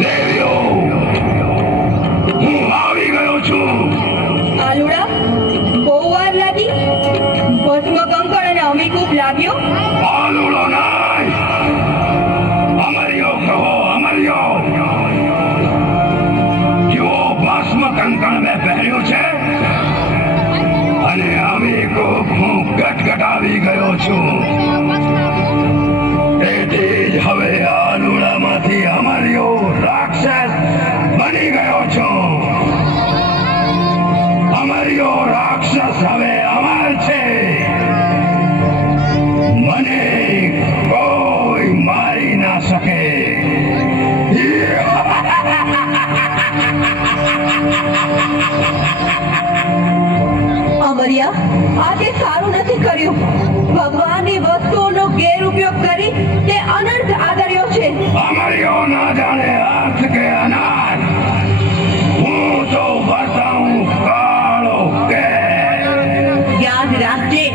દેવીઓ, હું આવી ગયો છું. આલુડા બહુ વાર લાગી. ભસ્મ કંકણ અને અમીકૂપ લાગ્યો. આલુડો નહીં, અમર્યો કહો, અમર્યો. જો ભસ્મ કંકણ મેં પહેર્યું છે અને અમીકૂપ હું ગટગટાવી ગયો છું. તેથી જ હવે આલુડામાંથી અમર્યો રાક્ષસ બની ગયો છું. અમર્યો રાક્ષસ હવે અમર છે. મને કોઈ મારી ના શકે. અમર્યા, આ તે સારું નથી કર્યું. ભગવાનની વસ્તુઓનો ગેરઉપયોગ કરી તે અનર્થ આદર્યો છે. અમર્યો ના જાણે અર્થ કે અનાથ. હું તો બતાવું કાળો કે. યાદ રાખજે,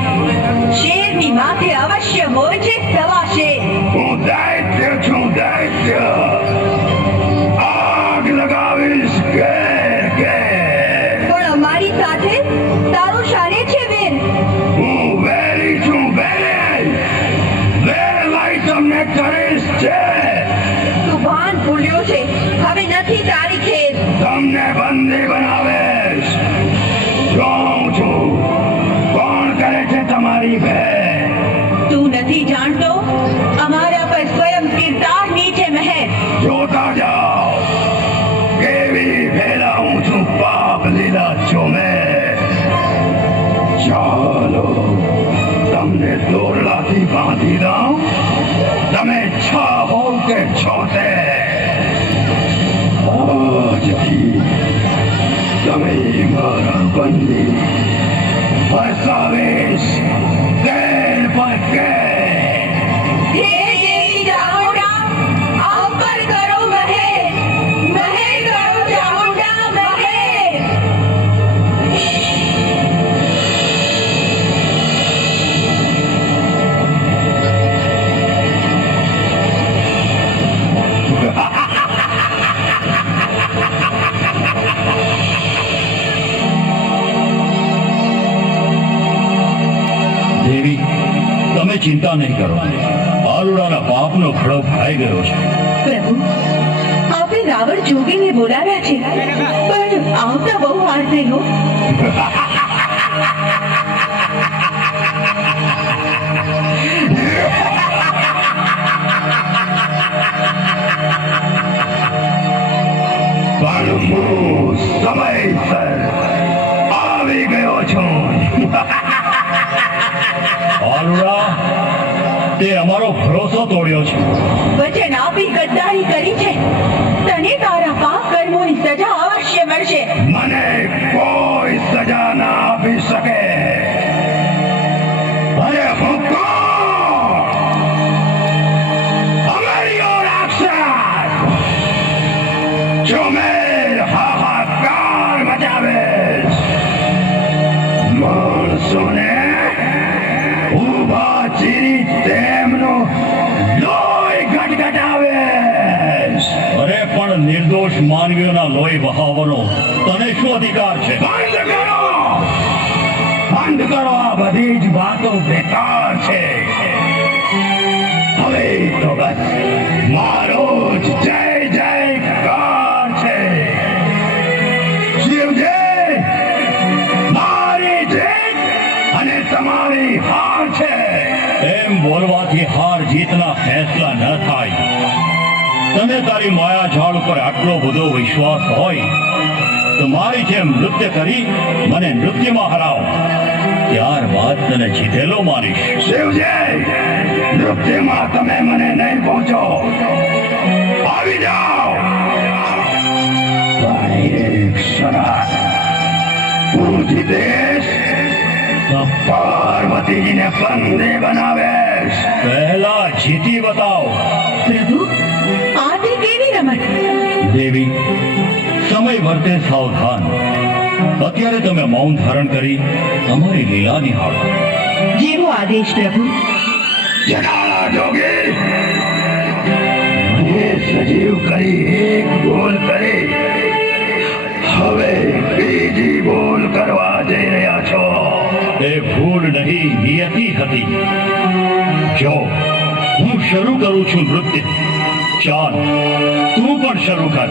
શેરની માથે અવશ્ય હોય છે સવા શેર. હું દૈત્ય છું, દૈત્ય. આગ લગાવીશ ઘેર ઘેર. પણ અમારી સાથે તારો શાને છે વેર. હું વેરી છું, વેરી. વેર લાઈ તમને કરીશ છે. તું ભાન ભૂલ્યો છે, હવે નથી તારી ખેર. તમને બંદી બનાવેશ. જોઉં છું કોણ કરે છે તમારી ભેર. તું નથી જાણતો, અમારા પર સ્વયં કિરદાર નીચે મહેર. જોતા જાઓ કેવી ફેલાવું છું પાપ લીલા ચોમે. ચાલો તમને દોરડાથી બાંધી દઉં. તમે છ હો કે છોતે. આજથી તમે મારા બંદી. ફસાવીશ કેર પર કેર. હે દેવી ચામુંડા, અંબર કરો મહેર. મહેર કરો ચામુંડા, મહેર. દેવી, તમે ચિંતા નહીં કરો. આલુડાના પાપનો ખડો ભરાઈ ગયો છે. પ્રભુ, આપણે રાવણ જોગીને બોલાવ્યા છે, પણ આવતા બહુ વાર થઈ હો. પણ હું સમયસર આવી ગયો છું. આલુડા, તે અમારો ભરોસો તોડ્યો છે. વચન આપી ગદ્દારી કરી છે. તને તારા પાપ કર્મોની સજા અવશ્ય મળશે. મને કોઈ સજા ના આપી શકે. અરે હું કોણ? અમર્યો રાક્ષસ. ચોમેર હાહાકાર મચાવેશ. માણસોને ઊભા ચીરી તેમનો લોહી ગટગટાવેશ. અરે પણ નિર્દોષ માનવીઓના લોહી વહાવવાનો તને શું અધિકાર છે? બંધ કરો, બંધ કરો. આ બધી જ વાતો બેકાર છે. હવે તો બસ મારો જ જય જયકાર છે. શિવજી, મારી જીત અને તમારી હાર છે. એમ બોલવાથી હાર જીતના ફેસલા ન થાય. તને તારી માયા ઝાડ ઉપર આટલો બધો વિશ્વાસ હોય તો મારી જેમ નૃત્ય કરી મને નૃત્યમાં હરાવ. ત્યારબાદ તને જીતેલો માનીશ. શિવજી, નૃત્યમાં તમે મને નહીં પહોંચો. આવી જાઓ. એક શરત. હું જીતેશ તો પાર્વતીજીને બંદી બનાવેશ. પહેલા જીતી બતાવ. પ્રભુ, આ તે કેવી રમત? દેવી, સમય વર્તે સાવધાન. અત્યારે તમે મૌન ધારણ કરી અમારી લીલા નિહાળો. જેવો આદેશ પ્રભુ. જનાળા જોગી, મને સજીવ કરી એક ભૂલ કરી હવે બીજી ભૂલ કરવા જઈ રહ્યા છો. એ ભૂલ નહીં, નિયતિ હતી. જો હું શરૂ કરું છું નૃત્ય, ચાલ તું પણ શરૂ કર.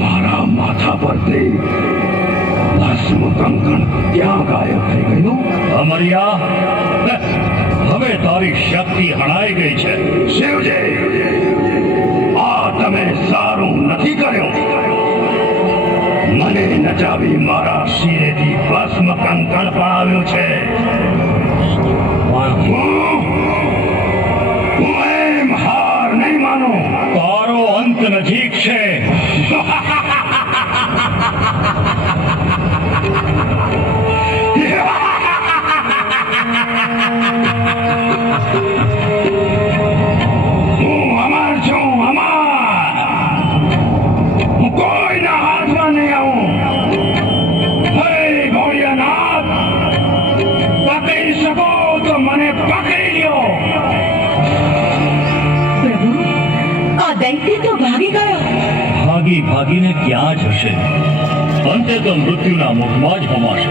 મારા માથા પરથી ભસ્મ કંકણ ત્યાં ગાયબ થઈ ગયું. અમર્યા, હવે તારી શક્તિ હણાઈ ગઈ છે. શિવજી, આ તમે સારું નથી કર્યું. મને નચાવી મારા શિરેથી ભસ્મ કંકણ પાવ્યું છે. હું એમ હાર નહીં માનું. તારો અંત નજીક છે. હું અમર છું, અમર. હું કોઈના હાથમાં નહીં આવું. હે ભોળિયાનાથ, પકડી શકો તો મને પકડી લ્યો. પ્રભુ, આ દૈત્ય તો ભાગી ગયો. ભાગીને ક્યાં જશે? અંતે તો મૃત્યુના મુખમાં જ હોમાશે.